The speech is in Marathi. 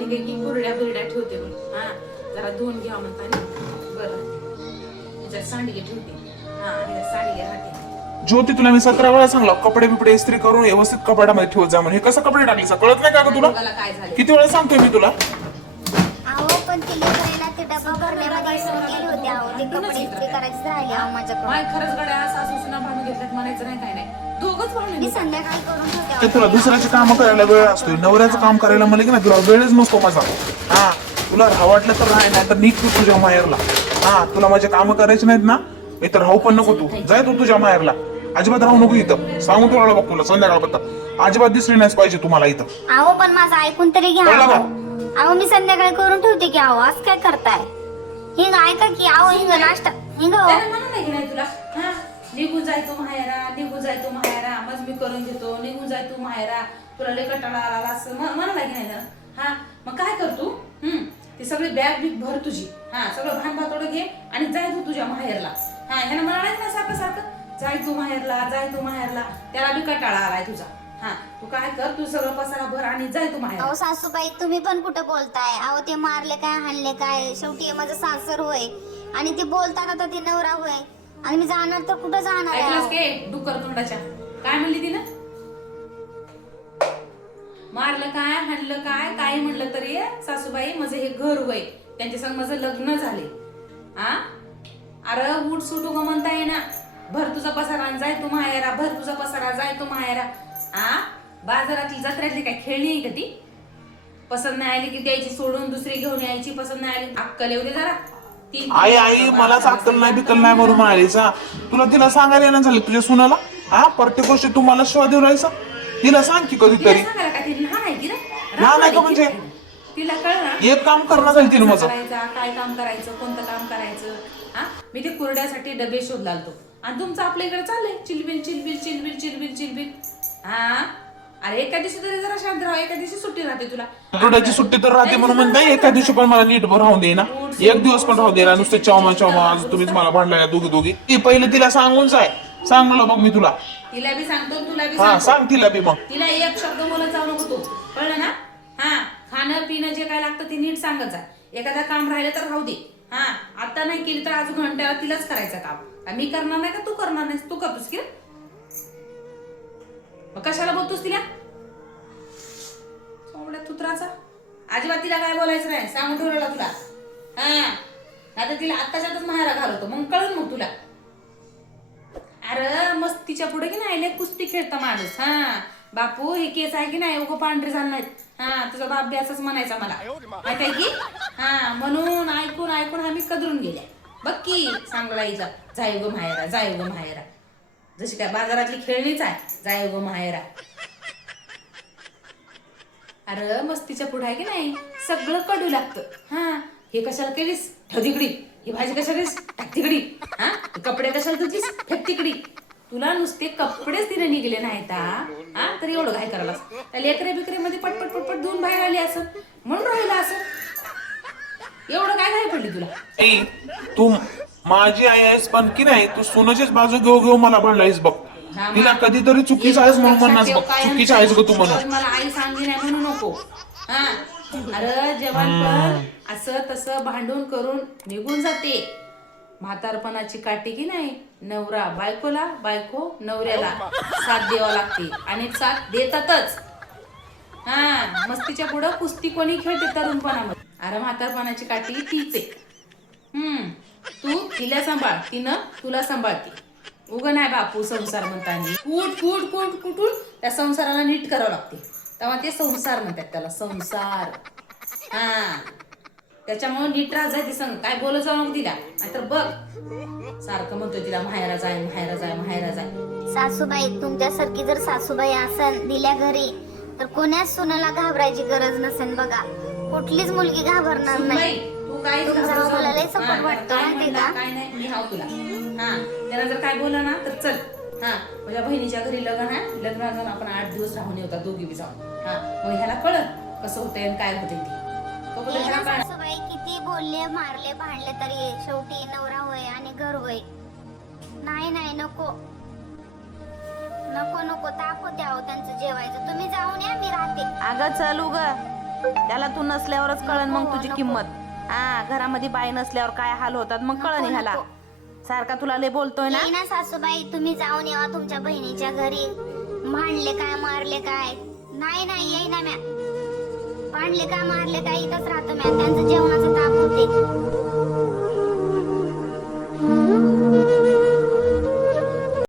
निघे की कुरड्या बिरड्या ठेवते म्हणून. हा जरा धुवून घ्या म्हणता. बरं त्याच्यात सांडगे ठेवते. हा ह्याच्यात सांडगे राहते. ज्योती तुला मी 17 वेळा सांगला कपडे बिपडे इस्त्री करून व्यवस्थित कपाटामध्ये ठेवत जा म्हणून. हे कसं कपडे टाकले कळत नाही का ग तुला? मला काय झालं किती वेळा सांगतोय मी तुला? अहो पण ते लेकराला ते डबा भरण्यामध्ये विसरून गेले होते. अहो ते कपडे इस्त्री करायचे राहिले अहो माझ्याकडून. माय खरंच गड्या सासू सुना भांडून घेतल्यात म्हणायचं नाही काय नाही. दोघच भांडून मी घेतल्यात. संध्याकाळी करून ठेवते ते अहो. तुला दुसऱ्याचे काम करायला वेळ असतोय, नवऱ्याचं काम करायला मला की नाही तुला वेळच नसतो माझा. हा तुला राहा वाटलं तर राह, नाही तर निघ तू तुझ्या माहेरला. हा तुला माझे काम करायचे नाहीत ना, तर राहू पण नको तू. जाय तू तुझ्या माहेरला. अजिबात राहू नको इथं. सांगून तुला बघ तुला संध्याकाळपर्यंत अजिबात दिसली नाहीच पाहिजे तुम्हाला इथं. अहो पण माझं ऐकून तरी घ्या कळलं अहो. का? अहो मी संध्याकाळी करून ठेवते की अहो. आज काय करताय? हिंग ऐका की अहो हिंग नाश्ता हिंग हो. त्याला म्हणा नाही की नाही तुला. हा निघून जाय तू माहेरा, निघून जाय तू माहेरा, मग मी करून घेतो. निघून जाय तू माहेरा, तुला लय कंटाळा आला असं म्हणा नाही की नाही ना. हा मग काय कर तू, ती सगळी बॅग बिग भर तुझी. हा सगळं भान भातोडं घे आणि जाय तू तुझ्या माहेरला. हा ह्यानं म्हणा नाही ना सारखं सारखं जाय तू माहेरला, जाय तू माहेरला. त्याला बी कंटाळा आलाय तुझा. हा तू काय कर, तू सगळं पसारा भर आणि जाय तू माहेर. अहो सासूबाई तुम्ही पण कुठं बोलताय? अहो ते मारले काय हाणले काय, शेवटी हे माझं सासर होय आणि ते बोलतात आता ते नवरा होय आणि मी जाणार तर कुठं जाणार आहे ऐकलंस अहो? के डुक्कर तोंडाच्या काय म्हणली तिनं? मारलं काय हाणलं काय काय म्हणलं तरी सासूबाई माझं हे घर होय, त्यांच्या संग माझं लग्न झाले. हा अरे उठ सुटू ग म्हणता येईना. भर तुझा पसारा आणि जाय तू माहेरा, भर तुझा पसारा जाय तू माहेरा. आ बाजारातली जत्रेतली काय खेळणी आहे का ती? पसंत नाही आली की द्यायची सोडून दुसरी घेऊन यायची. पसंत नाही आली अक्कल येऊ दे जरा. आई आई मलाच अक्कल नाही बिकल नाही म्हणून म्हणालीस. हा तुला तिला सांगायला येणं झालं तुझ्या सुनाला. हा प्रत्येक गोष्टी तुम्हाला शिवा देऊ राहायचा. तिला सांग की कधीतरी. सांगायला काय ती लहान आहे ती ना? लहान आहे का म्हणजे? तिला कळ ना एक काम करणं झालं तिने माझं. काय काम करायचं, कोणतं काम करायचं. हा मी ते कुरड्यासाठी डबे शोध लागतो आणि तुमचं आपल्या इकडे चाललंय चिलबिल चिलबिल चिलबिल चिलबिल चिलबिल. हा अरे एका दिवशी तरी जरा शांत राहा. एका दिवशी सुट्टी राहते तुला. आठवड्याची सुट्टी तर राहते म्हणून म्हणताय एका दिवशी पण मला नीट राहून दे ना. एक दिवस पण राहू दे ना. नुसते चौमा चौमा आज तुम्हीच मला भांडलाय दोघी दोघी. ती पहिले तिला सांगून जाय. सांग मला बघ मी तुला. तिला बी सांगतो तुला बी हा सांगतो. सांग तिला बी मग. तिला एक शब्द बोलत जाऊ नको तू, कळलं ना? हा खाणं पिणं जे काय लागतं ते नीट सांगत जा. एखादा काम राहिलं तर राहू दे. हा आता नाही केली तर अजून घंट्याला तिलाच करायचं काम. मी करणार नाही का तू करणार नाहीस? तू करतोस की मग कशाला बोलतोस तिला? सोमड्या तुत्राचा अजिबात तिला काय बोलायचं नाही. सांगून ठेवलेला तुला. हा आता तिला आत्ताच्यातच माहेरा घालवतो मग कळून मग तुला. अरे मस्त तिच्या पुढे की नाही लय कुस्ती खेळता माणूस. हा बापू हे केस आहे की नाही उगं पांढरे झाले नाहीत. हा तुझा बाप बी असंच म्हणायचा मला माहिती आहे की. हा म्हणून ऐकून ऐकून आम्ही कदरून गेल्या. बघ की सांगला हिचा जाय गो माहेरा, जाय गो माहेरा. जशी काय बाजारातली खेळणीच आहे जाय गो माहेरा. अरे मस्तीच्या पुढे आहे की नाही सगळं कडू लागतं. हा हे कशाला केलीस? ठेव तिकडी. ही भाजी कशाला केलीस? टाक तिकडी. हा कपडे कशाला धुतलीस? फेक तिकडी. तुला नुसते कपडेच तिने निघले नाहीत हा तर एवढं काय करायला? त्या लेकरे बिकरे मध्ये पटपट पटपट धुवून बाहेर आली असं म्हणून राहिलं असं. एवढं काय घाई पडली तुला? तू माझी आई आहेस पण की नाही तू सोनाचीच बाजू घेऊ घेऊ मला भांडलायस बघ. तिला कधीतरी चुकीचं आहेस म्हणून म्हणणार बघ. चुकीची आहेस ग तू म्हणून. मला आई सांगली नाही म्हणू नको. हा अरे जवान पण असं तसं भांडून करून निघून जाते. म्हातारपणाची काठी की नाही नवरा बायकोला, बायको नवऱ्याला साथ द्यावा लागते आणि साथ देतातच. हा मस्तीच्या पुढं कुस्ती कोणी खेळते तरुणपणामध्ये. अरे म्हातारपणाची काठी तीच आहे. तू तिला सांभाळ, तिनं तुला सांभाळते. उगं नाही बापू संसार म्हणताना कुठ कुठ कुठ कुठून त्या संसाराला नीट करावं लागते तेव्हा ते संसार म्हणतात त्याला संसार. हा त्याच्यामुळे नीट राहा जाय ती संग काय बोलत जाऊ नको तिला. नाहीतर बघ सारखं म्हणतोय तिला माहेरा जाय माहेरा जाय माहेरा जाय. सासूबाई तुमच्यासारखी जर सासूबाई असेल दिल्या घरी तर कोण्याच सुनाला घाबरायची गरज नसेल बघा. कुठलीच मुलगी घाबरणार नाही. तू काय मला लय सपोर्ट वाटतो माहितीये का? काय नाही मी हाव तुला. हा त्याला जर काय बोलला ना तर चल. हा माझ्या बहिणीच्या घरी लग्न आहे. लग्नात जाऊन आपण 8 दिवस राहून येतात दोघी बी जाऊन. हा मग ह्याला कळत कसं होतंय आणि काय होतंय ते. सासूबाई किती बोलले मारले भांडले तरी शेवटी नवरा होय आणि घर होय. नाही नाही नको नको नको ताप होते अहो त्यांचं जेवायचं. तुम्ही जाऊन या मी राहते. अगं चल उग त्याला तू नसल्यावरच कळन मग तुझी किंमत. हा, घरामध्ये बाई नसल्यावर काय हाल होतात मग कळन ह्याला. सारखा तुला लय बोलतोय ना. येई ना सासूबाई, तुम्ही जाऊन यावा तुमच्या बहिणीच्या घरी. भांडले काय मारले काय? नाही येई ना म्या. भांडले काय मारले काय इथंच राहतो म्या. त्यांचं जेवणाचं ताप होते.